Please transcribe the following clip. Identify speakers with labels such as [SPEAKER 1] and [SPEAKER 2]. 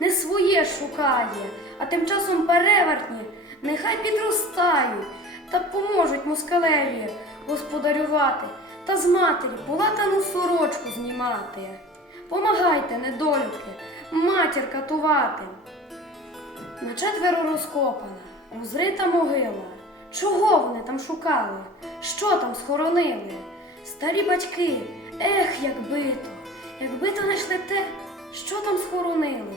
[SPEAKER 1] не своє шукає, а тим часом перевертні, нехай підростають та поможуть москалеві господарювати та з матері полатану сорочку знімати. Помагайте, недолюбки, матір катувати. На четверо розкопана, розрита могила. Чого вони там шукали? Що там схоронили? Старі батьки, ех, якби то, якби то знайшли те, що там схоронили.